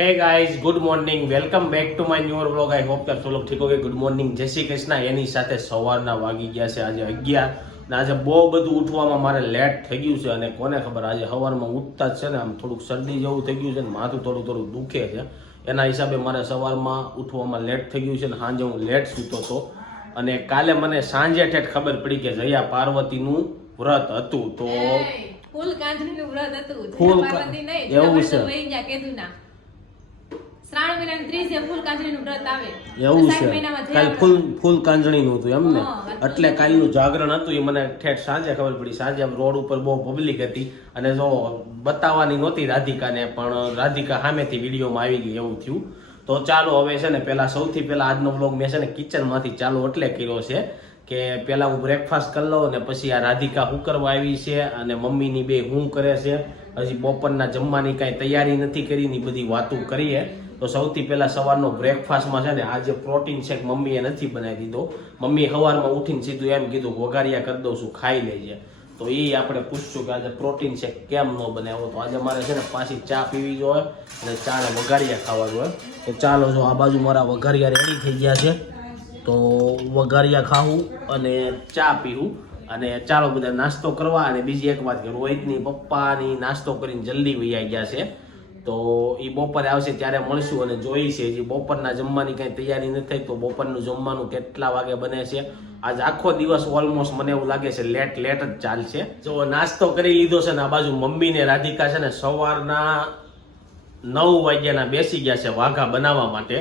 Hey guys, good morning. Welcome back to my newer vlog. I hope that you लोग ठीक हो गए. Good morning. જય શ્રી કૃષ્ણ. એની સાથે સવારના વાગી ગયા છે આજે 11 અને આજે બહુ બધું ઉઠવામાં મારે લેટ થઈ ગયું છે અને કોને ખબર આજે સવારમાં ઉઠતા જ છે ને આમ થોડુંક શરદી જેવું થઈ ગયું છે ને માથું થોડું દુખે છે. એના હિસાબે મારે સવારમાં ઉઠવામાં લેટ થઈ ગયું છે ને સાંજે હું લેટ સૂતો હતો અને કાલે મને સાંજે ઠેઠ ખબર પડી કે જયા પાર્વતીનું વ્રત હતું તો ફૂલ કાંજણીનું વ્રત હતું. ફૂલ પાર્વતી નહીં એવું છે. વહી ગયા કેદુના શ્રાવણ મહિનાની 30 ફૂલ કાંજણીનું વ્રત આવે એવું સાત છે મહિનામાં જે કાલ આપણે- ફૂલ કાંજણીનું હતું એમ ને હા, એટલે કાલનું જાગરણ હતું એ મને ઠેઠ સાંજે ખબર પડી. સાંજે આમ રોડ ઉપર બહુ પબ્લિક હતી અને જો બતાવવાની નહોતી રાધિકાને પણ રાધિકા સામેથી વિડીયોમાં આવી ગઈ એવું થયું. તો ચાલો હવે છે ને સૌથી પહેલા આજનો વ્લોગ મેં છે ને કિચનમાંથી ચાલુ એટલે કર્યો છે કે પહેલા હું બ્રેકફાસ્ટ કરી લઉં અને પછી આ રાધિકા શું કરવા આવી છે અને મમ્મીની બે શું કરે છે, હજી બપોરના જમવાની કાંઈ તૈયારી નથી કરી ની બધી વાતો કરીએ. તો સૌથી પહેલા સવારનો બ્રેકફાસ્ટમાં છે ને આજે પ્રોટીન શેક મમ્મીએ નથી બનાવી દીધો. મમ્મી સવારમાં ઉઠીને સીધું એમ કીધું વઘારિયા કરી દઉં છું, ખાઈ લેજે. તો એ આપણે પૂછશું કે આજે પ્રોટીન શેક કેમ ન બનાવ્યો. તો આજે મારે છે ને પાછી ચા પીવી જોઈએ અને ચાને વઘારિયા ખાવા જોઈએ. તો ચાલો જો આ બાજુ મારા વઘારિયા રેડી થઈ ગયા છે તો વઘારિયા ખાવું અને ચા પીવું અને ચાલો બધા નાસ્તો કરવા. અને બીજી એક વાત કે રોહિતની પપ્પાની નાસ્તો કરીને જલ્દી વૈયા ગયા છે તો એ બપોરે આવશે ત્યારે મળશું અને જોઈ છે હજી બપોરના જમવાની કંઈ તૈયારી નથી થઈ તો બપોરનું જમવાનું કેટલા વાગે બને છે. આજ આખો દિવસ ઓલમોસ્ટ મને એવું લાગે છે લેટ જ ચાલશે. જો નાસ્તો કરી લીધો છે ને આ બાજુ મમ્મી ને રાધિકા છે ને સવારના 9 વાગ્યાના બેસી ગયા છે વાઘા બનાવવા માટે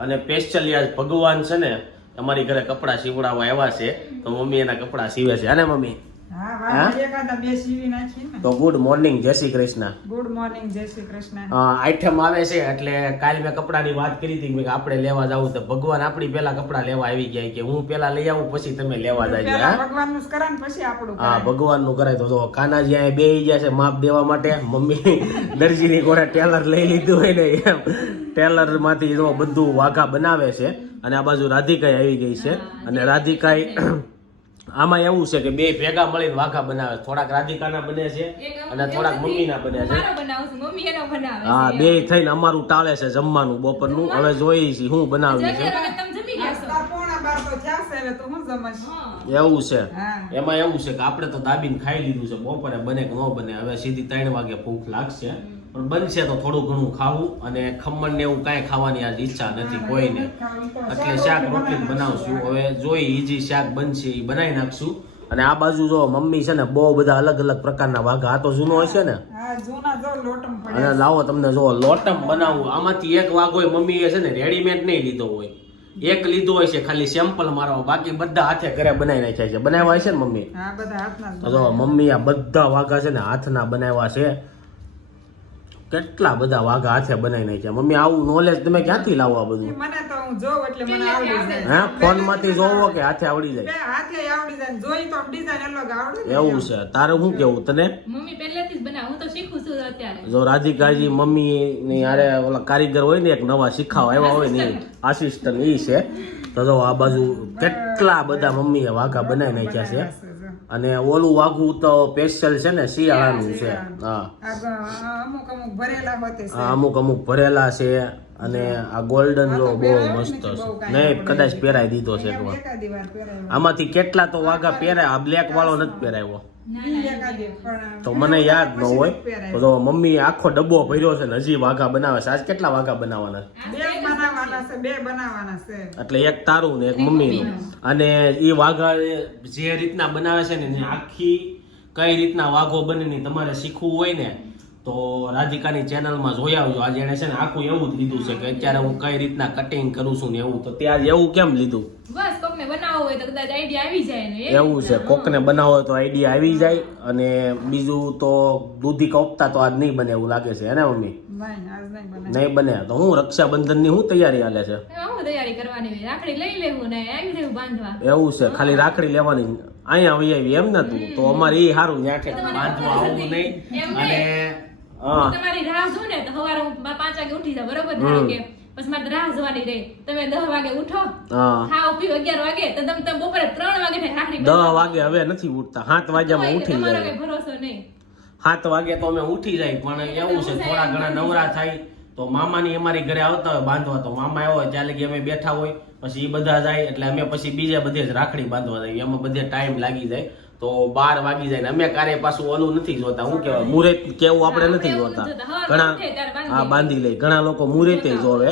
અને સ્પેશિયલી આજ ભગવાન છે ને અમારી ઘરે કપડાં સીવડાવવા આવ્યા છે તો મમ્મી એના કપડાં સીવે છે. અને મમ્મી તો ગુડ મોર્નિંગ, જય શ્રી કૃષ્ણ. ગુડ મોર્નિંગ, જય શ્રી કૃષ્ણ. આઈટમ આવે છે એટલે કાલે મેં કપડાની વાત કરી હતી કે આપણે લેવા જાવું તો ભગવાન આપણી પેલા કપડા લેવા આવી ગયા કે હું પેલા લઈ આવું પછી તમે લેવા જાય. ભગવાનનું જ કરાય ને પછી આપણું હા, ભગવાનનું કરાય. તો કાનાજી અહીંયા બેહી ગયા છે માપ દેવા માટે. મમ્મી દરજીની કોણે ટેલર લઈ લીધું હોય ને એમ ટેલર માંથી જો બધું વાઘા બનાવે છે. અને આ બાજુ રાધિકા આવી ગઈ છે અને રાધિકા આમાં એવું છે કે બે ભેગા મળીને વાઘા બનાવે. થોડાક રાધિકાના બને છે અને થોડાક મમ્મીના બને છે. મારો બનાવું છું, મમ્મી એનો બનાવે છે. હા, બે થઈને અમારું ટાળે છે જમવાનું બપોરનું. હવે જોઈએ છીએ શું બનાવ્યું છે. 11 વાગે તમે જમી લેશો. પોણા 12 તો થયા છે, હવે તો હું જમશ. એવું છે. હા. એમાં એવું છે કે આપણે તો દાબીને ખાઈ લીધું છે બપોરે બને કે ન બને. હવે સીધી 3 વાગે ભૂખ લાગશે પણ બનશે તો થોડું ઘણું ખાવું અને ખમણ ને એવું કાંઈ ખાવાની આજ ઈચ્છા નથી કોઈને એટલે શાક રોટલી બનાવશું. હવે જોઈ ઈજી શાક બનશે એ બનાવી નાખશું. અને આ બાજુ જો મમ્મી છે ને બહુ બધા અલગ અલગ પ્રકારના વાઘા. આ તો જૂનો હોય છે ને હા, જૂના જો લોટમ પડે. અને લાવો તમને જો લોટમ બનાવવું. આમાંથી એક વાઘ હોય મમ્મીએ છે ને રેડીમેડ નહીં લીધો હોય, એક લીધો હોય છે ખાલી સેમ્પલ મારવા, બાકી બધા હાથે ઘરે બનાવી નાખ્યા છે. બનાવ્યા હોય છે ને મમ્મી? હા, બધા હાથના જ તો જો મમ્મી આ બધા વાઘા છે ને હાથના બનાવ્યા છે. કેટલા બધા વાઘા હાથે બનાવી નાખ્યા. મમ્મી આવું નોલેજ તમે ક્યાંથી લાવો આ બધું? મને તો હું જોઉં એટલે મને આવડી જાય. હા, ફોન માંથી જોવો કે હાથે આવડી જાય? બે હાથે આવડી જાય, જોઈ તો ડિઝાઇન અલગ આવડે ને. એવું છે. તારે શું કેવું તને? મમ્મી પહેલેથી જ બનાવે, હું તો શીખું છું અત્યારે. જો રાધિકાજી મમ્મી ની હારે ઓલા કારીગર હોય ને એક નવા શીખાવા આવ્યા હોય ને આસિસ્ટન્ટ ઈ છે. તો જો આ બાજુ કેટલા બધા મમ્મીએ વાઘા બનાવી નાખ્યા છે. અને ઓલું વાઘું તો સ્પેશિયલ છે ને શિયાળાનું છે. હા, અમુક ભરેલા હોતે છે. આ અમુક ભરેલા છે અને આ ગોલ્ડન જો બહુ મસ્ત છે. નહીં કદાચ પહેરાઈ દીધો છે એકવાર. એકાદી વાર પહેરાવ્યો. આમાંથી કેટલા તો વાઘા પહેરાય. આ બ્લેક વાળો નથી પહેરાવ્યો એકાદી પણ તો મને યાદ ન હોય. તો જો મમ્મી આખો ડબ્બો ભર્યો છે ને હજી વાઘા બનાવે છે. આજ કેટલા વાઘા બનાવવાના છે? બે બનાવવાના છે. એટલે એક તારું ને એક મમ્મીનું. અને એ વાઘા જે રીતના બનાવે છે ને એની આખી કઈ રીતના વાઘો બને ને તમારે શીખવું હોય ને તો રાધિકાની ચેનલમાં જોઈ આવજો. આજે એને છે ને આખું એવું જ લીધું છે કે અત્યારે હું કઈ રીતના કટિંગ કરું છું ને એવું. તો ત્યાં એવું કેમ લીધું? બસ કોકને બનાવવો હોય તો કદાચ આઈડિયા આવી જાય ને એવું છે. કોકને બનાવો હોય તો આઈડિયા આવી જાય. અને બીજું તો દૂધી કોફતા તો આજ નહીં બને એવું લાગે છે ને મમ્મી? નહીં, આજ નહીં બને. નહીં બને તો હું રક્ષાબંધન ની હું તૈયારી હાલે છે? હું તૈયારી કરવાની હોય, રાખડી લઈ લેવું ને આવી જવું બાંધવા. એવું છે. ખાલી રાખડી લેવાની અહીંયા આવી આવી એમ ને તું? તો અમારે એ સારું ત્યાં બાંધવા આવું નહીં. અને હું તમારી રાહ જોઉં ને તો સવારે હું 5 વાગે ઉઠી જાઉં બરોબર ધારો કે પછી મારે રાહ જોવાની રહે. તમે 10 વાગે ઉઠો, ખાઓ પીઓ 11 વાગે તો તમે બપોરે 3 વાગે રાખડી 10 વાગે હવે નથી ઉઠતા. 7 વાગ્યામાં ઉઠી તમારો જાય. કઈ ભરોસો નહીં. 7 વાગે તો અમે ઉઠી જાય પણ એવું છે થોડા ઘણા નવરા થાય તો મામાની અમારી ઘરે આવતા હોય બાંધવા, તો મામા આવ્યો હોય ત્યાં લગી અમે બેઠા હોય, પછી એ બધા જાય એટલે અમે પછી બીજે બધે જ રાખડી બાંધવા જઈએ. એમાં બધે ટાઈમ લાગી જાય, તો 12 વાગી જાય ને અમે કારે પાછું ઓલું નથી જોતા, શું કહેવાય મુહૂર્ત કેવું આપણે નથી જોતા. ઘણા હા બાંધી લે, ઘણા લોકો મુહૂર્તે જોવે.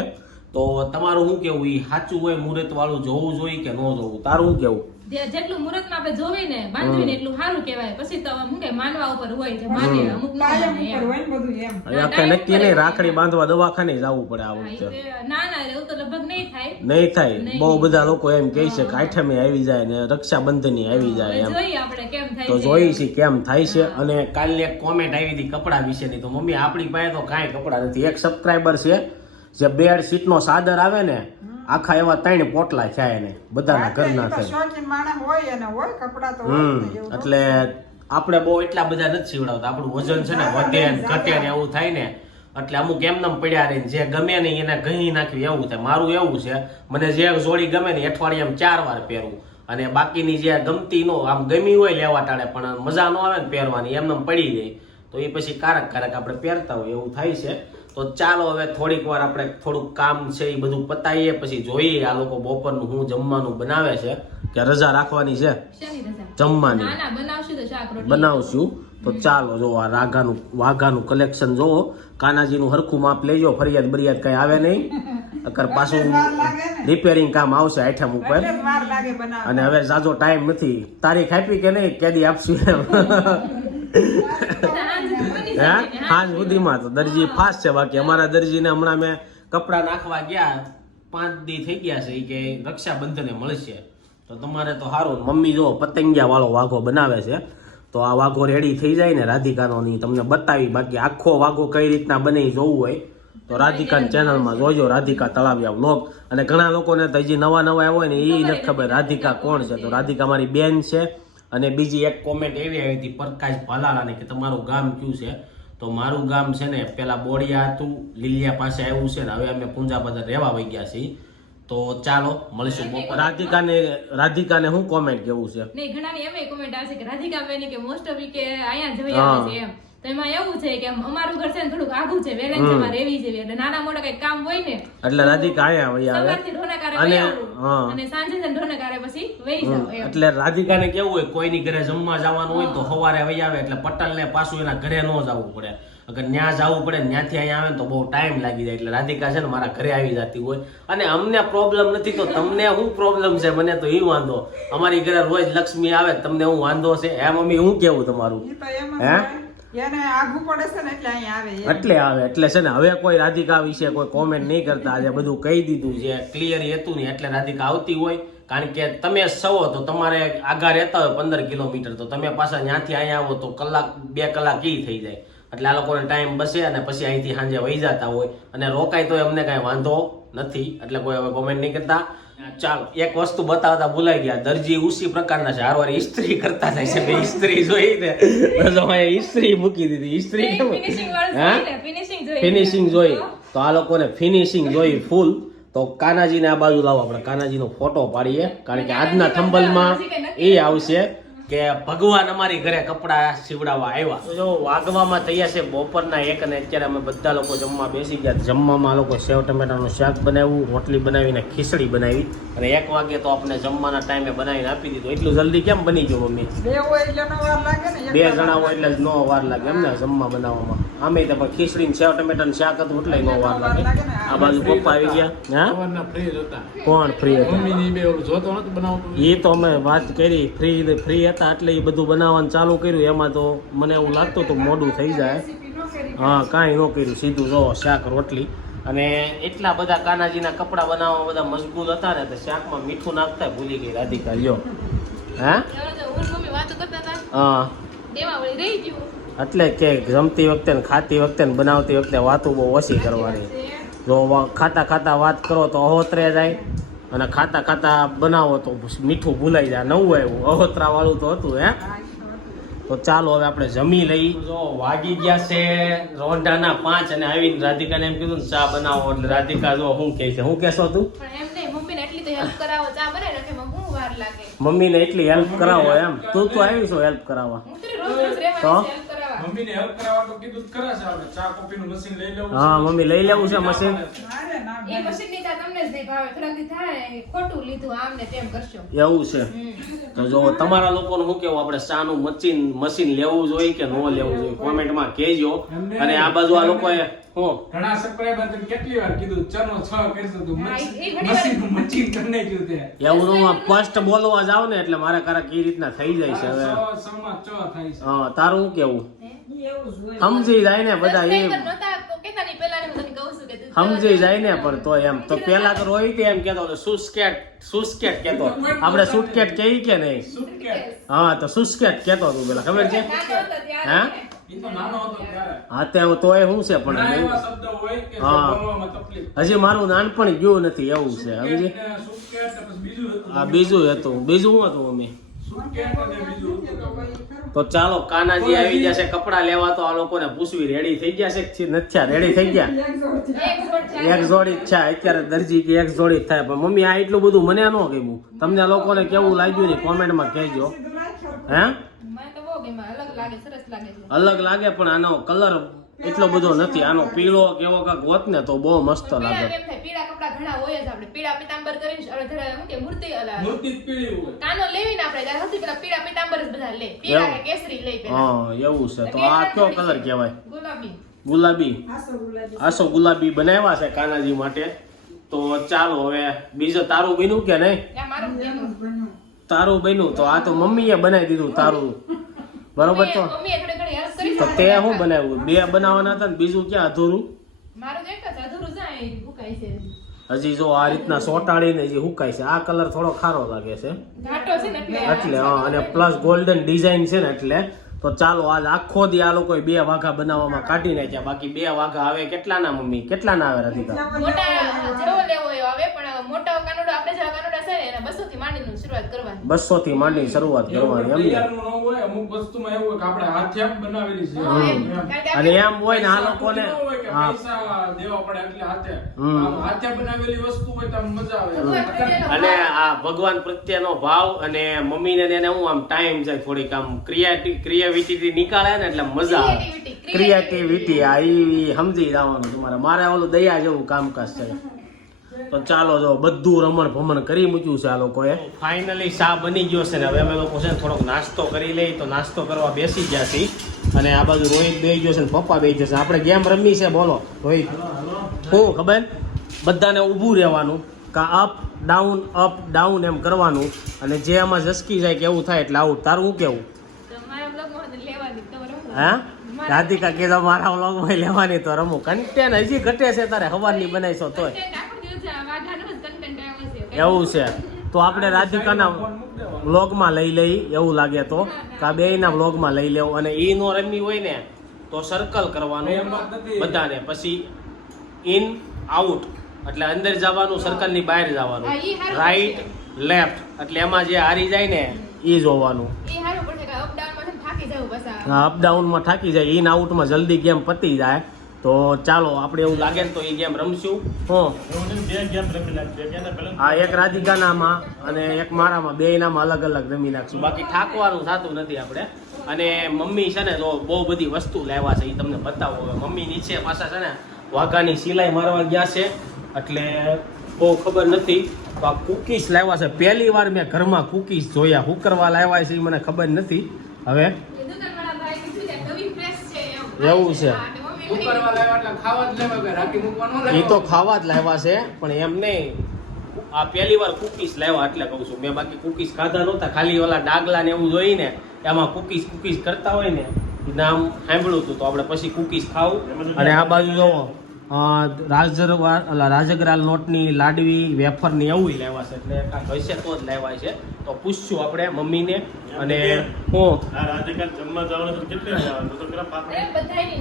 તો તમારું શું કેવું, ઈ સાચું હોય મુહૂર્ત વાળું જોવું જોઈએ કે ન જોવું? તારું શું કેવું? જેટલું મુહૂર્ત માં આપણે જોવી ને બાંધવી ને એટલું સારું કહેવાય. પછી તો શું કે માનવા ઉપર હોય છે, માને અમુક કાયમ ઉપર હોય ને બધું એમ. આપણે નક્કી નહીં, રાખડી બાંધવા દવાખાને જવું પડે આ વખતે. ના એવું તો લગભગ નહીં થાય. નહીં થાય. બહુ બધા લોકો એમ કહે છે કે 8મી આવી જાય ને રક્ષાબંધની આવી જાય એમ. જોઈએ આપણે કેમ થાય તો જોઈ છે કેમ થાય છે. અને કાલે એક કોમેન્ટ આવી હતી કપડા વિશેની, તો મમ્મી આપણી પાસે તો કાંઈ કપડા નથી. એક સબસ્ક્રાઇબર છે જે બેડશીટ નો સાદર આવે ને આખા એવા 3 પોટલા છે એને બધાના ઘરના થાય. શોખીન માણસ હોય એને હોય કપડા તો હોય ને એવું. એટલે આપણે બહુ એટલા બધા નથી સીવડાવતા. આપણું વજન છે ને વધે ને ઘટે ને એવું થાય ને, એટલે અમુક એમનેમ પડ્યા રહીને જે ગમે ને એને ઘહી નાખ્યું એવું થાય. મારું એવું છે, મને જે જોડી ગમે ને અઠવાડિયામાં 4 વાર પહેરવું, અને બાકીની જે ગમતી નો આમ ગમી હોય લેવા ટાળે પણ મજા ન આવે ને પહેરવાની, એમનેમ પડી જાય તો એ પછી કારક આપણે પહેરતા હોય એવું થાય છે. તો ચાલો હવે થોડીક વાર આપણે થોડુંક કામ છે એ બધું પતાવીએ, પછી જોઈએ આ લોકો બપોરનું હું જમવાનું બનાવે છે કે રજા રાખવાની છે જમવાની. બનાવશું. તો ચાલો જો આ વાઘાનું કલેક્શન જોવો, કાનાજીનું હરખું માપ લેજો, ફરિયાદ બરિયાદ કઈ આવે નહીં, અગર પાછું રિપેરિંગ કામ આવશે આઈટમ ઉપર. અને હવે જાજો ટાઈમ નથી. તારીખ આપી કે નહીં, કેદી આપશું એમ? હાજ સુધીમાં તો દરજી ફાસ્ટ છે. બાકી અમારા દરજીને હમણાં મેં કપડા નાખવા ગયા 5 દી થઈ ગયા છે, કે રક્ષાબંધને મળશે. તો તમારે તો સારું. મમ્મી જો પતંગિયા વાળો વાઘો બનાવે છે, તો આ વાઘો રેડી થઈ જાય ને રાધિકાનો ની તમને બતાવી. બાકી આખો વાઘો કઈ રીતના બને જોવું હોય તો રાધિકાની ચેનલમાં જોજો, રાધિકા તળાવિયા વ્લોગ. અને ઘણા લોકોને તો હજી નવા આવ્યા હોય ને એ નથી ખબર રાધિકા કોણ છે. તો રાધિકા મારી બેન છે. અને બીજી એક કોમેન્ટ એવી આવી હતી પ્રકાશ ભાલાળાની કે તમારું ગામ કયું છે? તો મારું ગામ છે ને પેલા બોડિયા હતું, લીલિયા પાસે આવ્યું છે ને હવે અમે પૂંજા બધા રહેવા વઈ ગયા છીએ. તો ચાલો મળીશું બપોર. રાધિકાને હું કોમેન્ટ કેવું છે? નહીં, ઘણાની એમ કોમેન્ટ આવે છે કે રાધિકા બેન કે મોસ્ટ ઓફ કે અહીંયા જઈ આવે છે એમ. તો એમાં એવું છે કે અમારું ઘર છે ને થોડુંક આઘું છે, વેલેન્જામાં રહેવી છે, એટલે નાના મોટા કઈ કામ હોય ને એટલે રાધિકા અહીંયા વઈ આવે અને સાંજે છે ઢોનકારે પછી વઈ જાવ એમ. એટલે રાધિકાને કેવું હોય, કોઈની ઘરે જમવા જવાનું હોય તો સવારે વઈ આવે, એટલે પટલને પાછું એના ઘરે ન જવું પડે. અગર ન્યા જવું પડે ત્યાંથી અહીંયા આવે ને તો બહુ ટાઈમ લાગી જાય. એટલે રાધિકા છે ને મારા ઘરે આવી જતી હોય. અને અમને પ્રોબ્લેમ નથી તો તમને શું પ્રોબ્લેમ છે? મને તો એ વાંધો. અમારી ઘરે રોજ લક્ષ્મી આવે, તમને હું વાંધો છે? હે મમ્મી, હું કેવું તમારું? હે એને આઘું પડે છે ને એટલે અહીંયા આવે. એટલે આવે એટલે છે ને હવે કોઈ રાધિકા વિશે કોઈ કોમેન્ટ નહીં કરતા. આજે બધું કહી દીધું છે, ક્લિયર હતું નહીં એટલે રાધિકા આવતી હોય. કારણ કે તમે સવો તો તમારે આગા રહેતા હોય 15 કિલોમીટર, તો તમે પાછા ત્યાંથી અહીંયા આવો તો 2 કલાક ઈ થઈ જાય. એટલે આ લોકોને ટાઈમ બસે અને પછી અહીંથી સાંજે વહી જતા હોય. અને રોકાય તો અમને કાંઈ વાંધો નથી, એટલે કોઈ હવે કોમેન્ટ નહીં કરતા. ચાલો એક વસ્તુ બતાવતા ભૂલાઈ ગયા, દરજી ઉસી પ્રકારના છે, હારવાર ઇસ્ત્રી કરતા થાય છે. બે ઇસ્ત્રી જોઈ ને ઇસ્ત્રી મૂકી દીધી. ઇસ્ત્રી ફિનિશિંગ જોઈ, તો આ લોકોને ફિનિશિંગ જોઈ ફૂલ. તો કાનાજીને આ બાજુ લાવો, આપણે કાનાજીનો ફોટો પાડીએ, કારણ કે આજના થંબલમાં એ આવશે કે ભગવાન અમારી ઘરે કપડા સીવડાવવા આવ્યા. તો જો વાગવામાં થયા છે બપોરના 1 અને અત્યારે અમે બધા લોકો જમવા બેસી ગયા. જમવામાં આ લોકો સેવ ટમેટાનું શાક બનાવ્યું, રોટલી બનાવીને ખીચડી બનાવી, અને 1 વાગે તો આપણે જમવાના ટાઈમે બનાવીને આપી દીધું. એટલું જલ્દી કેમ બની ગયું મમ્મી? 2 હોય એટલે નો વાર લાગે ને. 2 જણા હોય એટલે નો વાર લાગે એમ ને જમવા બનાવવામાં. આમે તો પણ ખીચડી સેવ ટમેટાનું શાક હતું એટલે નો વાર લાગે. આ બાજુ પપ્પા આવી ગયા. કોણ ફ્રી હતા? એ તો અમે વાત કરી, ફ્રી હતા એટલે એ બધું બનાવવાનું ચાલુ કર્યું. એમાં તો મને એવું લાગતું હતું મોડું થઈ જાય. હા, કાંઈ ન કર્યું, સીધું જો શાક રોટલી. અને એટલા બધા કાનાજીના કપડા બનાવવા બધા મજબૂત હતા ને, તો શાકમાં મીઠું નાખતા ભૂલી ગઈ રાધિકા. લ્યો હા એટલે કે જમતી વખતે ને ખાતી વખતે ને બનાવતી વખતે વાતો બહુ ઓછી કરવાની. જો ખાતા ખાતા વાત કરો તો અહોતરે જાય, અને ખાતા ખાતા બનાવો તો મીઠું ભૂલાઈ જાય. નવું આવ્યું અહોતરા વાળું તો હતું. હે તો ચાલો હવે આપણે જમી લઈ. જો વાગી ગયા છે રોંઢાના 5 અને આવીને રાધિકાને એમ કીધું ને ચા બનાવો. એટલે રાધિકા જો શું કહે છે? હું કહેશો તું? મમ્મીને એટલી હેલ્પ કરાવો એમ? તું તો આવી છો હેલ્પ કરાવવા? તો મમ્મીને હેલ્પ કરાવવા તો કીધું જ ખરા છે આપણે ચા કોફીનું મશીન લઈ લેવું છે. હા મમ્મી લઈ લેવું છે મશીન. મારે ના એ મશીનની ચા તમને જ નહીં ભાવે. થોડાક દી થાય ખોટું લીધું આમ ને તેમ કરશો. એવું છે. તો જો તમારા લોકોનું શું કેવું, આપણે ચાનું મશીન લેવું જોઈએ કે ન લેવું જોઈએ કોમેન્ટમાં કહેજો. અને આ બાજુ આ લોકોએ હું ઘણા સબસ્ક્રાઇબર કેટલી વાર કીધું ચનો 6 કરશું તો હા, એ ઘણી વાર- મશીન કરીને જોયું તે એવું હું ફર્સ્ટ બોલવા જાવ ને એટલે મારા કારક એ રીતના થઈ જાય છે હવે. 6 માં 6 થાય છે. હા તારું શું કેવું, એવું જ હોય. સમજી જાય ને બધા એ Subscriber નહોતા કહેતા ની પહેલા ને હું તને કહું છું કે તું સમજી જાય ને. પણ તો એમ તો પેલા તો રોહિત એમ કેતો સુસ્કેટ કેતો, આપણે સુટકેટ કહી કે નહીં? સુટકેસ. હા તો સુસ્કેટ કેતો તું પેલા, ખબર છે? નાનો હતો ત્યારે હા? ઈ તો નાનો હતો ત્યારે. હા તે તોય શું છે ઘણા પણ એવા શબ્દો હોય કે જે હા. બોલવામાં તકલીફ. હજી મારું નાનપણ ગયું નથી એવું છે સમજી. સુટકેસ ને સુટકેસ ને પછી બીજું હતું. આ બીજું હતું, બીજું શું હતું મમ્મી? સુટકેસ અને બીજું હતું. તો ચાલો કાનાજી આવી જશે કપડા લેવા, તો આ લોકોને પૂછવી રેડી થઈ ગયા છે કે નથી? રેડી થઈ ગયા. એક જોડ છે. એક જોડ ચાલે. એક જોડી જ છે અત્યારે દરજી કે એક જોડી જ થાય. પણ મમ્મી આ એટલું બધું મને ન ગમ્યું. તમને લોકોને કેવું લાગ્યું ને કોમેન્ટમાં કહેજો. સીધું રાખ્યો. હે મને તો બહુ ગમ્યા. અલગ લાગે, સરસ લાગે છે. અલગ લાગે પણ આનો કલર એટલો બધો નથી. આનો પીળો કેવો કાક હોત ને તો બહુ મસ્ત પીળા લાગે. કેમ થાય? પીળા કપડા ઘણા હોય જ આપણે. પીળા પીતાંબર કરીને હવે જરા શું કે મૂર્તિ અલા મૂર્તિ જ પીળી હોય. કાનો લેવીને આપણે ત્યારે સૌથી પહેલા પીળા પીતાંબર જ બધા લે. પીળા કે કેસરી લઈ પહેલા. હા એવું છે. તો આ કયો કલર કહેવાય? ગુલાબી. ગુલાબી. આસો ગુલાબી. આસો ગુલાબી બનાવ્યા છે કાનાજી માટે. તો ચાલો હવે બીજો તારું બન્યું કે નહીં? આ મારું જ એનું જ બન્યું. તારું બન્યું તો આ તો મમ્મીએ બનાવી દીધું તારું, બરોબર? તો મમ્મીએ થોડી ઘણી હેલ્પ કરી તો છે. તે શું બનાવ્યું? બે બનાવવાના હતા ને બીજું ક્યાં અધૂરું? મારું તો એક જ અધૂરું જાય એ ભૂકાય છે. હજી જો આ રીતના સોટાડીને હજી હુકાય છે. આ કલર થોડો ખારો લાગે છે ઘાટો છે ને એટલે એટલે. હા અને પ્લસ ગોલ્ડન ડિઝાઇન છે ને એટલે. તો ચાલો આજ આખો દી આ લોકોએ 2 વાઘા બનાવવામાં કાઢી નાખ્યા. બાકી 2 વાઘા આવે કેટલાના મમ્મી? કેટલાના આવે રાધિકા? મોટા જેવો લેવો એવો આવે પણ મોટો કાનુડો આપણે જેવા કાનુડા છે ને એના 200 થી માંડીને શરૂઆત કરવાની. 200 થી માંડીને શરૂઆત કરવાની એમ ને. તૈયારનું ન હોય, અમુક વસ્તુમાં એવું હોય કે આપણે હાથે આપ બનાવેલી છે. હા, એમ. એમ. કારણ કે અને આપણે એમ હોય ને આ લોકોને એવું ન હોય કે હા પૈસા દેવા પડે એટલે હાથે. હમ. આમ હાથે બનાવેલી વસ્તુ હોય તો આમ મજા આવે. ભગવાન અને આ ભગવાન પ્રત્યેનો ભાવ અને મમ્મીને ને એને હું આમ ટાઈમ જાય થોડીક આમ ક્રિએટિવિટી નીકાળે ને એટલે મજા આવે. ક્રિએટિવિટી આ ઈ સમજી જવાનું તમારે. મારે ઓલું દયા જેવું કામકાજ છે. તો ચાલો જો બધું રમણ ભમણ કરી મૂક્યું છે આ લોકોએ. ફાઇનલી ચા બની ગયો છે ને હવે અમે લોકો છે ને થોડોક નાસ્તો કરી લઈ. તો નાસ્તો કરવા બેસી ગયા છીએ. અને આ બાજુ રોહિત બેસી ગયો છે ને પપ્પા બેસી જશે. આપણે ગેમ રમી છે. બોલો રોહિત, શું ખબર? બધાને ઊભું રહેવાનું, કા અપ ડાઉન એમ કરવાનું. અને જે આમાં ઝસકી જાય કે એવું થાય એટલે આવું. તારું શું કેવું? તો મારા બ્લોગમાં તો લેવાની તો રમવું. હા રાધિકા કીધું મારા વ્લોગમાં લેવાની તો રમું. કન્ટેન્ટ હજી ઘટે છે તારે હવારની બનાવીશો તોય. Content આખો દિવસ આ વાઘાનો જ content આવે છે. એવું છે તો આપણે રાધિકાના વ્લોગમાં લઈ લઈ એવું લાગે તો, કા બેયના વ્લોગમાં લઈ લેવું. અને ઈ નો રમી હોય ને તો સર્કલ કરવાનું બધાને, પછી ઇન આઉટ એટલે અંદર જવાનું, સર્કલની બહાર જવાનું, હા, ઈ હારું રાઈટ લેફ્ટ એટલે એમાં જે હારી જાય ને ઈ જોવાનું. એ હારું પડશે કે અપડાઉનમાં છે ને થાકી જવું બસ આ. અપડાઉનમાં થાકી જાય, ઇન આઉટમાં જલ્દી ગેમ પતી જાય. તો ચાલો આપણે એવું લાગે ને તો એ ગેમ રમશું. હા એક રાધિકાનામાં અને એક મારામાં, બેયનામાં અલગ અલગ રમી નાખશું. બાકી થાકવાનું થતું નથી આપણે. અને મમ્મી છે ને તો બહુ બધી વસ્તુ લાવ્યા છે, એ તમને બતાવો. હવે મમ્મી નીચે પાછા છે ને વાઘાની સિલાઈ મારવા ગયા છે એટલે બહુ ખબર નથી. તો આ કુકીઝ લાવ્યા છે. પહેલી વાર મેં ઘરમાં કુકીઝ જોયા. શું કરવા લાવ્યા છે એ મને ખબર નથી. હવે એ દુકાનવાળા ભાઈ કીધું કે નવી fresh છે એમ. એવું છે. હા, એટલે મમ્મી ઉપર લાવ્યા એટલે ખાવા જ લેવા, રાખી મૂકવાનો એ તો ખાવા જ લાવ્યા છે પણ એમ નહીં. આ પહેલી વાર કુકીઝ લાવ્યા એટલે કહું છું. મેં બાકી કુકીઝ ખાધા નહોતા. ખાલી ઓલા ડાગલા ને એવું જોઈને એમાં કુકીઝ કરતા હોય ને એ નામ સાંભળ્યું હતું. તો આપણે પછી કુકીઝ ખાવું. અને આ બાજુ જોવો રાજગરાલ લોટની લાડવી વેફરની એવું લાવ્યા છે. એટલે કાંઈક હશે તો જ લાવ્યા છે. તો પૂછશું આપણે મમ્મીને. અને હું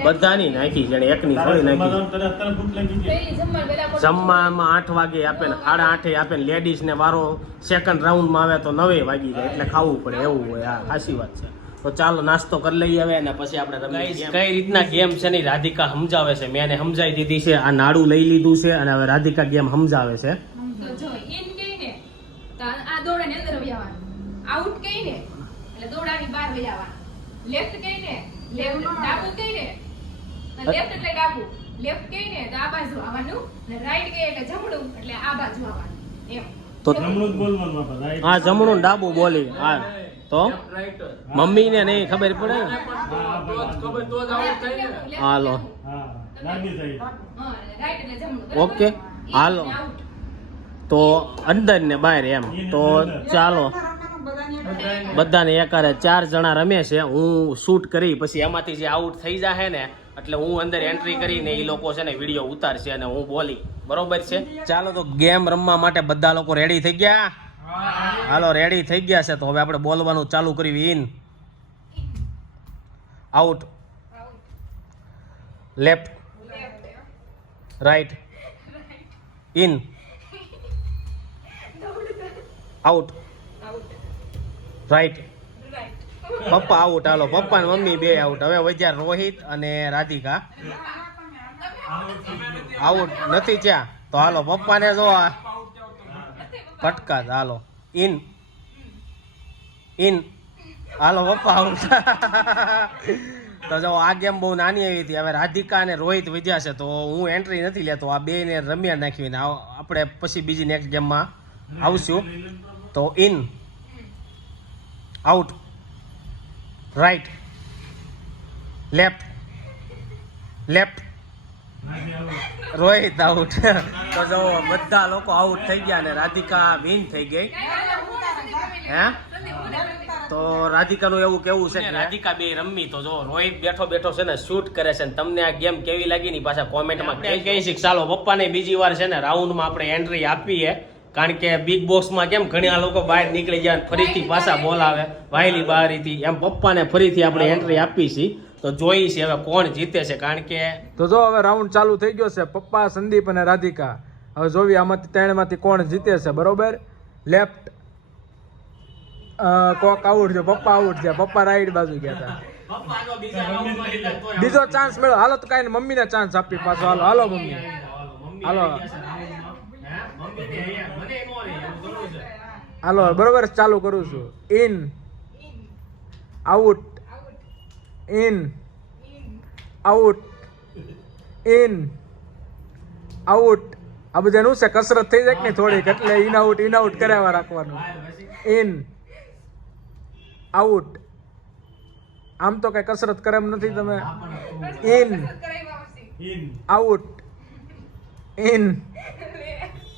બધાની નાખી છે, એકની થોડી નાખી. પહેલી જમવા વેલા મોડું જમવામાં 8 વાગે આપે ને 8:30 આપે ને લેડીઝ ને વારો સેકન્ડ રાઉન્ડમાં આવે તો 9 વાગી જાય એટલે ખાવું પડે એવું હોય. હા સાચી વાત છે. તો ચાલો નાસ્તો કરી લઈએ હવે અને પછી આપણે રમીએ. કઈ રીતના ગેમ છે ને રાધિકા સમજાવે છે. મેં એને સમજાવી દીધી છે. આ નાડું લઈ લીધું છે અને હવે રાધિકા ગેમ સમજાવે છે. તો જો ઇન કહી ને તો આ દોડાની અંદર વહી આવવાનું. આઉટ કહી ને એટલે દોડાની બહાર વહી આવવાનું. લેફ્ટ કહી ને લેફ્ટ ડાબુ કહે ને લેફ્ટ એટલે ડાબુ, લેફ્ટ કહે ને તો આ બાજુ આવવાનું, ને રાઈટ કહે એટલે જમણું એટલે આ બાજુ આવવાનું એમ. તો જમણું જ બોલવાનું બાપા, right. હા જમણું ને ડાબું બોલી. હા તો મમ્મીને નહીં ખબર પડે ને. ખબર તો જ આવું થાય ને. Left હાલો. જમણું. હા, ડાબી side. હા, રાઈટ એટલે જમણું. બરાબર? ઓકે. In હાલો. અને out. તો અંદર ને બહાર એમ. તો ચાલો બધાને એકારે 4 જણા રમે છે. હું શૂટ કરી પછી એમાંથી જે આઉટ થઈ જાય ને એટલે હું અંદર એન્ટ્રી કરીને એ લોકો છે ને વિડીયો ઉતારશે અને હું બોલી. બરોબર છે? ચાલો તો ગેમ રમવા માટે બધા લોકો રેડી થઈ ગયા? હાલો રેડી થઈ ગયા છે તો હવે આપણે બોલવાનું ચાલુ કર્યું. In, out, Out. Left, Left. Right, in, out, Out. Right. Right. પપ્પા આઉટ. હાલો પપ્પા ને મમ્મી બે આઉટ. હવે વધ્યા રોહિત અને રાધિકા. આઉટ નથી થયા તો હાલો પપ્પાને જો આ ફટકા. હાલો ઇન, ઇન. હાલો પપ્પા આઉટ. તો જો આ ગેમ બહુ નાની આવી હતી. હવે રાધિકા અને રોહિત વધ્યા છે તો હું એન્ટ્રી નથી લેતો. આ બે ને રમ્યા નાખીને આપણે પછી બીજી નેક્સ્ટ ગેમમાં આવશું. તો in, out, right, left, left, Rohit out. તો જો બધા લોકો આઉટ થઈ ગયા અને રાધિકા વિન થઈ ગઈ. હે તો રાધિકાનું એવું કેવું છે કે રાધિકા બે રમી. તો જો રોહિત બેઠો બેઠો છે ને શૂટ કરે છે. તમને આ ગેમ કેવી લાગી ની પાછા કોમેન્ટમાં કહી છે. ચાલો પપ્પાને બીજી વાર છે ને રાઉન્ડમાં આપણે એન્ટ્રી આપીએ. કારણ કે બિગ બોક્સમાં કેમ ઘણા લોકો બહાર નીકળી જાય ફરીથી પાછા બોલાવે વાયલી બહારીથી, એમ પપ્પાને ફરીથી આપણે એન્ટ્રી આપી છે. તો જોઈ છે હવે કોણ જીતે છે. કારણ કે તો જો હવે રાઉન્ડ ચાલુ થઈ ગયો છે. પપ્પા, સંદીપ અને રાધિકા. હવે જોવી આમાંથી ત્રણમાંથી કોણ જીતે છે. બરોબર? લેફ્ટ કોક આઉટ છે. પપ્પા આઉટ છે. પપ્પા રાઈટ બાજુ ગયા હતા. બીજો ચાન્સ મળ્યો. હાલો તો કાંઈ મમ્મીને ચાન્સ આપી પાછો. હાલો હાલો મમ્મી, હાલો હાલો. બરોબર ચાલુ કરું છું. In, out, in, out, in, out. આ બધાનું છે કસરત થઈ જાય કે નહીં થોડીક, એટલે ઇન આઉટ કરાવવા રાખવાનું. In, out. આમ તો કઈ કસરત કરે એમ નથી તમે. In, In. Out, in,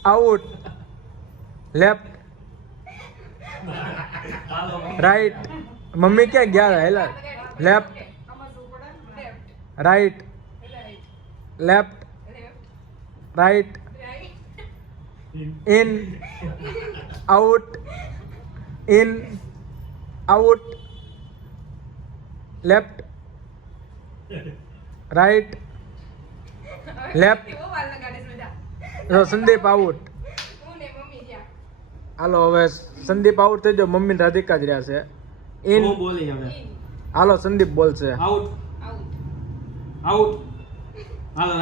out, left, right. Mummy ક્યાં ગયા હેલા? Left, right, left, right, in, out, in, out, left, right, left. Sandeep out. હાલો હવે સંદીપ આઉટ થઈ ગયો. મમ્મી ને રાધિકા જ રહ્યા છે. ઇન, બોલી હવે હાલો સંદીપ બોલશે. Out, out.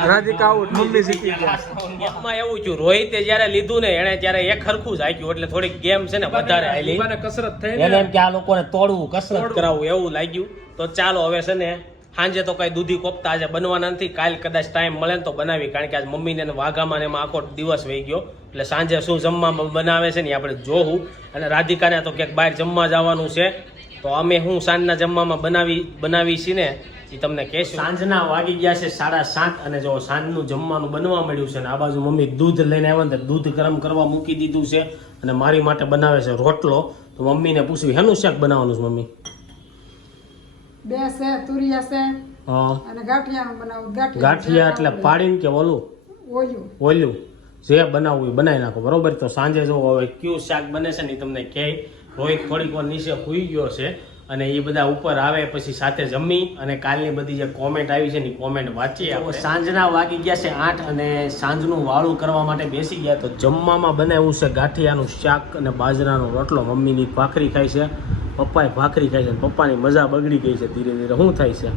Radhika out. Mummy જીતી ગયા. ગેમમાં એવું થયું રોહિતે જ્યારે લીધું ને એને ત્યારે એક હરખું જ હાક્યું એટલે થોડીક ગેમ છે ને વધારે હાલી. કસરત થઈ એને એમ કે આ લોકોને તોડવું, કસરત કરાવવું એવું લાગ્યું. તો ચાલો હવે છે ને સાંજે તો કઈ દૂધી કોફતા આજે બનવાના નથી. કાલ કદાચ ટાઈમ મળે ને તો બનાવી. કારણ કે આજ મમ્મીને વાઘામાં ને એમાં આખો દિવસ વહી ગયો. એટલે સાંજે શું જમવામાં બનાવે છે ને એ આપણે જોવું. અને રાધિકાને તો ક્યાંક બહાર જમવા જવાનું છે. તો અમે હું સાંજના જમવામાં બનાવી છીએ ને એ તમને કહેશું. સાંજના વાગી ગયા છે 7:30 અને જો સાંજનું જમવાનું બનવા મળ્યું છે. ને આ બાજુ મમ્મી દૂધ લઈને આવ્યા ને દૂધ ગરમ કરવા મૂકી દીધું છે. અને મારી માટે બનાવે છે રોટલો. તો મમ્મીને પૂછ્યું હેનું શાક બનાવવાનું છે મમ્મી? બે છે, તુરિયા છે હા, અને ગાંઠિયાનું બનાવું. ગાંઠિયા એટલે પાડીને કે ઓલું ઓયું. ઓલું જે બનાવવું એ બનાવી નાખો. બરોબર? તો સાંજે જો હવે કયું શાક બને છે ને એ તમને કહે. રોહિત થોડીક વાર નીચે સૂઈ ગયો છે અને એ બધા ઉપર આવે પછી સાથે જમી અને કાલની બધી જે કોમેન્ટ આવી છે ને એ કોમેન્ટ વાંચીએ આપણે. સાંજના વાગી ગયા છે 8 અને સાંજનું વાળું કરવા માટે બેસી ગયા. તો જમવામાં બનાવ્યું છે ગાંઠિયાનું શાક અને બાજરાનો રોટલો. મમ્મીની ભાખરી ખાય છે, પપ્પાએ ભાખરી ખાય છે. પપ્પાની મજા બગડી ગઈ છે ધીરે ધીરે. શું થાય છે?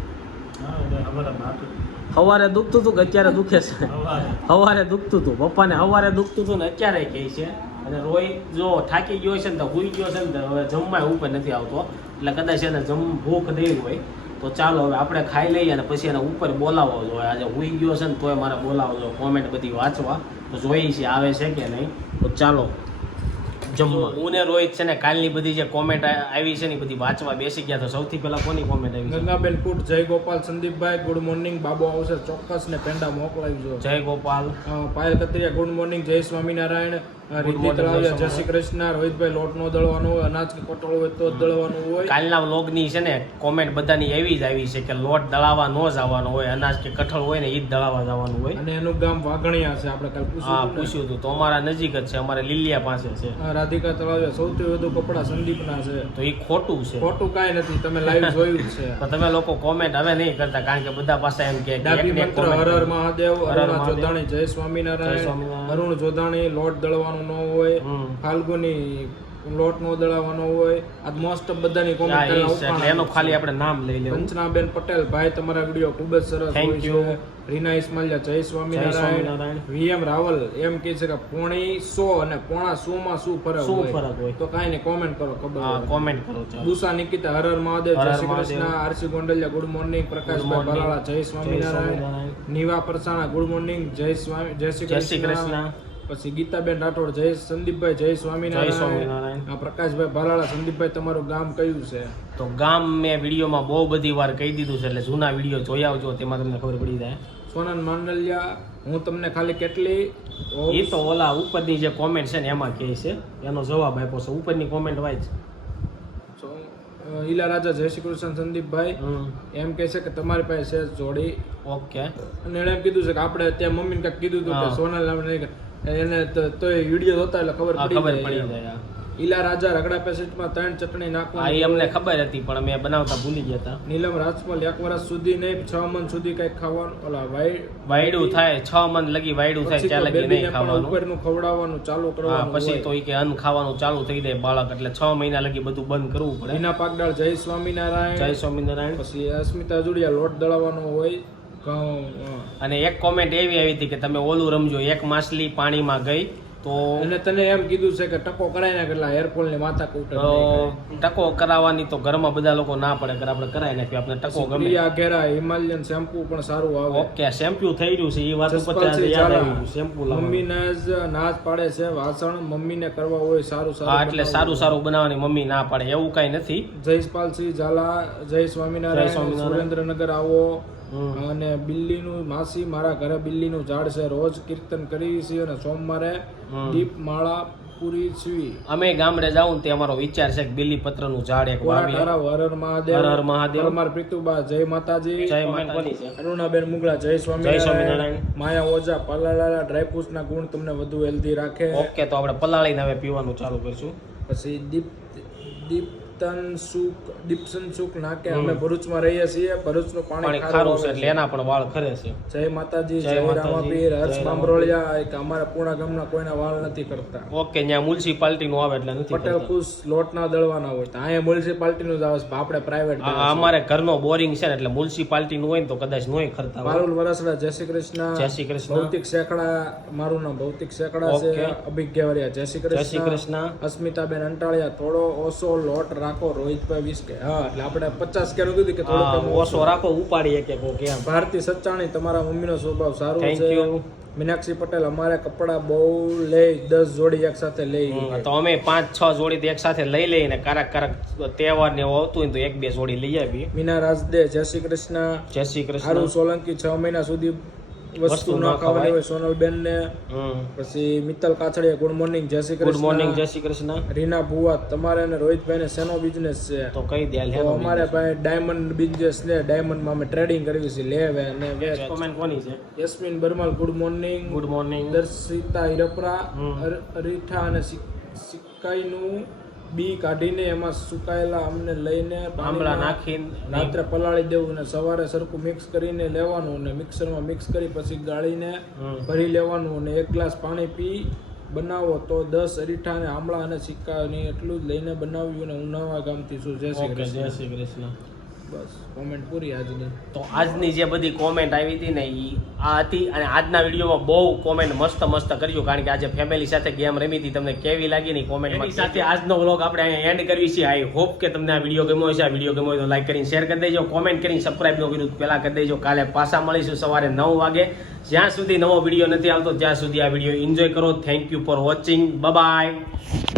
સવારે દુખતું હતું કે અત્યારે દુખે છે? સવારે દુખતું હતું. પપ્પાને સવારે દુખતું હતું ને અત્યારે કહે છે. અને રોહિત જો થાકી ગયો છે ને તો હુઈ ગયો છે ને તો હવે જમવાય ઉપર નથી આવતો. એટલે કદાચ એને ભૂખ દઈ હોય તો ચાલો હવે આપણે ખાઈ લઈએ અને પછી એને ઉપર બોલાવવો જોઈએ. આજે હુઈ ગયો છે ને તોય મારે બોલાવવો જોઈએ, કોમેન્ટ બધી વાંચવા તો જોઈ છે આવે છે કે નહીં. તો ચાલો જમવા. હું ને રોહિત છે ને કાલની બધી જે કોમેન્ટ આવી છે ને એ બધી વાંચવા બેસી ગયા. તો સૌથી પહેલા કોની કોમેન્ટ આવી છે? ગંગાબેન કુટ, જય ગોપાલ, સંદીપભાઈ ગુડ મોર્નિંગ, બાબો આવશે ચોક્કસ ને પેંડા મોકલાવજો. જય ગોપાલ. પાયલ કતરિયા ગુડ મોર્નિંગ, જય સ્વામિનારાયણ. રીતિ તળાવિયા જય શ્રી કૃષ્ણ. રોહિતભાઈ લોટ નો દળવાનો હોય, અનાજ કે કટોળ હોય તો જ દળવાનું હોય. કાલના વ્લોગની છે ને કોમેન્ટ બધાની એવી જ આવી છે કે લોટ દળાવા નો જવાનો હોય, અનાજ કે કઠોળ હોય ને એ જ દળાવા જવાનું હોય. અને એનું ગામ વાઘણિયા છે, આપણે કાલ પૂછ્યું હતું તો અમારા નજીક જ છે, અમારે લીલિયા પાસે છે. રાધિકા તળાવિયા સૌથી વધુ કપડા સંદીપના છે. તો એ ખોટું છે, ખોટું કાંઈ નથી, તમે લાઈવ જોયું જ છે. તો તમે લોકો કોમેન્ટ હવે નહીં કરતા કારણ કે બધા પાસે એમ કે ડાબી એકને મંત્ર comment હર હર કરો. મહાદેવ, હર હર અરુણા મહાદેવ. જોધાણી જય જય સ્વામિનારાયણ. સ્વામિનારાયણ. અરુણ જોધાણી લોટ દળવાનું ન હોય, ફાલ્ગુની લોટ નો દળવાનો હોય. આ મોસ્ટ ઓફ બધાની હા, એ કોમેન્ટ છે. એટલે એનું ખાલી આપણે નામ લઈ લેવું. પંચનાબેન પટેલ ભાઈ તમારા વિડીયો ખૂબ જ સરસ Thank હોય you. છે. રીના ઇસ્માલિયા જય જય સ્વામિનારાયણ. સ્વામિનારાયણ. વીએમ રાવલ એમ કહે છે કે પોણી 100 અને પોણા 100 માં શું ફરક શું હોય? ફરક હોય? તો કાંઈ નહીં, કોમેન્ટ કરો ખબર હા, હોય. કોમેન્ટ કરો ચાલો. બુસા નિકિતા હર હર મહાદેવ, હર જય Har Shri Krishna. Mahadev. RC Gondaliya good morning. Prakashbhai morning. Bhalala જય જય સ્વામિનારાયણ. સ્વામિનારાયણ. નીવા પરસાણા ગુડ મોર્નિંગ, જય શ્રી જય શ્રી કૃષ્ણ. પછી ગીતાબેન રાઠોડ જય સંદીપભાઈ જય જય સ્વામિનારાયણ. સ્વામિનારાયણ. પ્રકાશભાઈ ભલાળા સંદીપભાઈ તમારું ગામ કયું છે? તો ગામ મેં વિડીયોમાં બહુ બધી વાર કહી દીધું છે, એટલે જૂના વિડીયો જોઈ આવજો, તેમાં તમને ખબર પડી જાય. સોનલ માંડલિયા હું તમને ખાલી કેટલી એ તો ઓલા ઉપરની જે કોમેન્ટ છે ને એમાં કહે છે, એનો જવાબ આપ્યો છે. ઉપરની કોમેન્ટ વાંચ. ઈલા રાજા જય શ્રી કૃષ્ણ સંદીપભાઈ એમ કહે છે કે તમારી પાસે છે જોડી. ઓકે. અને એણે એમ કીધું છે કે આપણે ત્યાં મમ્મીને કાંઈક કીધું હતું કે હા. સોનલ આપણે એને તો એ વિડીયો જોતા એટલે ખબર ખબર પડી પડી જાય. જાય. ઈલા રાજા રગડા પેસેટમાં 3 ચટણી હા, એ નાખવાની. અમને ખબર હતી પણ મેં બનાવતા ભૂલી ગયા હતા. નીલમ રાજપાલ 1 વર્ષ સુધી નહીં 6 મહિના સુધી કંઈક ખાવાનું ઓલા વાયડું થાય 6 મન લગી વાયડું થાય પછી ત્યાં તો લગી બેબીને નહીં પણ ખાવાનું. ઉપરનું ખવડાવવાનું ચાલુ હા, કરવાનું પછી હોય. તો ઈ કે અન્ન ખાવાનું ચાલુ થઈ જાય બાળક, એટલે 6 મહિના લગી બધું બંધ કરવું પડે. હિના પાગડાળ જય સ્વામિનારાયણ. જય સ્વામિનારાયણ. પછી અસ્મિતા જુડિયા લોટ દળવાનો હોય. ઘઉં, અને એક કોમેન્ટ એવી આવી હતી કે તમે ઓલું રમજો, એક માછલી પાણીમાં ગઈ તો અને તને એમ કીધું છે કે ટકો કરાય ને કેટલા હેરફોલ ની માથા કૂટે. ટકો કરાવવાની તો ઘરમાં બધા લોકો ના પડે કે આપણે કરાવી નાખીએ, આપણે ટકો ગમે. પ્રિયા ઘેરા હિમાલયન શેમ્પુ પણ સારું આવે. ઓકે, શેમ્પુ થઈ રહ્યું છે એ વાત ઉપર જસપાલસિંહ યાદ ઝાલા. આવી ગયું. શેમ્પુ લાવવાનું. મમ્મીને જ નાચ પાડે છે વાસણ મમ્મીને કરવા હોય સારું હા, એટલે સારું બનાવવું. સારું બનાવવાની મમ્મી ના પાડે એવું કઈ નથી. જયપાલસિંહ ઝાલા જય જય સ્વામિનારાયણ. સ્વામિનારાયણ. સુરેન્દ્રનગર આવો. હમ. અને બિલ્લીનું માસી મારા ઘરે બિલ્લીનું ઝાડ છે, રોજ કીર્તન કરીએ છીએ અને સોમવારે દીપ માળા પૂરી છીએ. અમે ગામડે જાઉં ને તે અમારો વિચાર છે કે બીલીપત્રનું ઝાડ એક વાવીએ. કોરાટારા હર હર મહાદેવ. હર હર મહાદેવ. પરમાર પ્રીતુબા જય માતાજી. જય માતાજી. અરુણાબેન મુગલા જય જય સ્વામિનારાયણ. સ્વામિનારાયણ. માયા ઓઝા પલાળાના ડ્રાયફ્રૂટ્સ ના ગુણ તમને વધુ હેલ્ધી રાખે. ઓકે, તો આપણે પલાળીને હવે પીવાનું ચાલુ કરીશું. પછી દીપસન સુખ નાકે અમે ભરૂચમાં રહીએ છીએ. ભરૂચનું પાણી પાણી ખારું ખારું આવે છે એટલે એના પણ વાળ ખરે છે. જય માતાજી. જય જય માતાજી. રામાપીર. હર્ષ જય બામરોળિયા એક અમારા પૂર્ણા ગામના કોઈના વાળ નથી કરતા. ઓકે, ત્યાં મ્યુનિસિપાલિટી નું આવે એટલે નથી પટેલ કરતા. ખુશ લોટ ના દળવાના હોય તો અહીંયા મ્યુનિસિપાલિટી નું જ આવે છે, આપણે પ્રાઇવેટ. આ અમારે ઘરનો બોરિંગ છે ને એટલે મ્યુનિસિપાલિટી નું હોય ને તો કદાચ નોય ખરતા હોય. પારુલ વરસડા જય શ્રી કૃષ્ણ. જય શ્રી કૃષ્ણ. ભૌતિક શેકડા મારું નામ ભૌતિક શેકડા છે. ઓકે. અભિજ્ઞાવરિયા જય શ્રી જય શ્રી કૃષ્ણ. કૃષ્ણ. અસ્મિતાબેન અંટાળિયા થોડો ઓછો લોટ રાખો રોહિતભાઈ 20 કે. હા, એટલે આપણે 50 કે કીધું કે હા, થોડું ઓછો રાખો, ઉપાડી એક એક કેમ. ભારતી સચ્ચાણી તમારા મમ્મીનો સ્વભાવ સારો Thank છે. you. મીનાક્ષી પટેલ અમારે કપડા બહુ લે 10 જોડી એક સાથે લઈ. તો અમે 5-6 જોડી તો એક સાથે લઈ લઈને કારક તહેવાર ને એવું આવતું હોય તો 1-2 જોડી લઈ આવીએ. મીના રાજદે જય શ્રી કૃષ્ણ. જય શ્રી કૃષ્ણ. હારું સોલંકી 6 મહિના સુધી વસ્તુ ન ખાવાની હોય સોનલબેન ને. પછી મિત્તલ કાછડિયા ગુડ મોર્નિંગ જય શ્રી ગુડ મોર્નિંગ, કૃષ્ણ. જય શ્રી કૃષ્ણ. રીના ભુવા તમારે અને રોહિતભાઈ ને શેનો બિઝનેસ છે? તો કઈ દે તો અમારે ભાઈ ડાયમંડ બિઝનેસ ને ડાયમંડ માં અમે ટ્રેડિંગ કરવી છે, લે વે અને વેચ. કોમેન્ટ કોની છે? Yasmin Barmal good morning. Good morning. Darshita Hirpara અરીઠા અને સિક્કાઈનું બી કાઢીને એમાં સુકાયેલા અમને લઈને આમળા પાણીમાં નાખીને રાત્રે પલાળી દેવું અને સવારે સરખું મિક્સ કરીને લેવાનું અને મિક્સરમાં મિક્સ કરી પછી ગાળીને ભરી લેવાનું અને 1 ગ્લાસ પાણી પી બનાવો તો 10 અરીઠા અને આમળા અને સિક્કાની એટલું જ લઈને બનાવ્યું. અને હું નવા ગામથી છું. જય શ્રી ઓકે, કૃષ્ણ. જય શ્રી કૃષ્ણ. બસ કોમેન્ટ પૂરી આજની. તો આજની જે બધી કોમેન્ટ આવી હતી ને એ આ હતી. અને આજના વિડીયોમાં બહુ કોમેન્ટ મસ્ત મસ્ત કર્યું, કારણ કે આજે ફેમિલી સાથે ગેમ રમી હતી. તમને કેવી લાગી ની કોમેન્ટમાં સાથે આજનો વ્લોગ આપણે અહીંયા એન્ડ કરવી છે. આઈ હોપ કે તમને આ વિડીયો ગમ્યો હશે. આ વિડીયો ગમ્યો હોય તો લાઈક કરીને શેર કરી દેજો, કોમેન્ટ કરીને સબસ્ક્રાઇબ ન કર્યું પહેલા કરી દેજો. કાલે પાછા મળીશું સવારે 9 વાગે. જ્યાં સુધી નવો વિડીયો નથી આવતો ત્યાં સુધી આ વિડીયો એન્જોય કરો. Thank you for watching. By.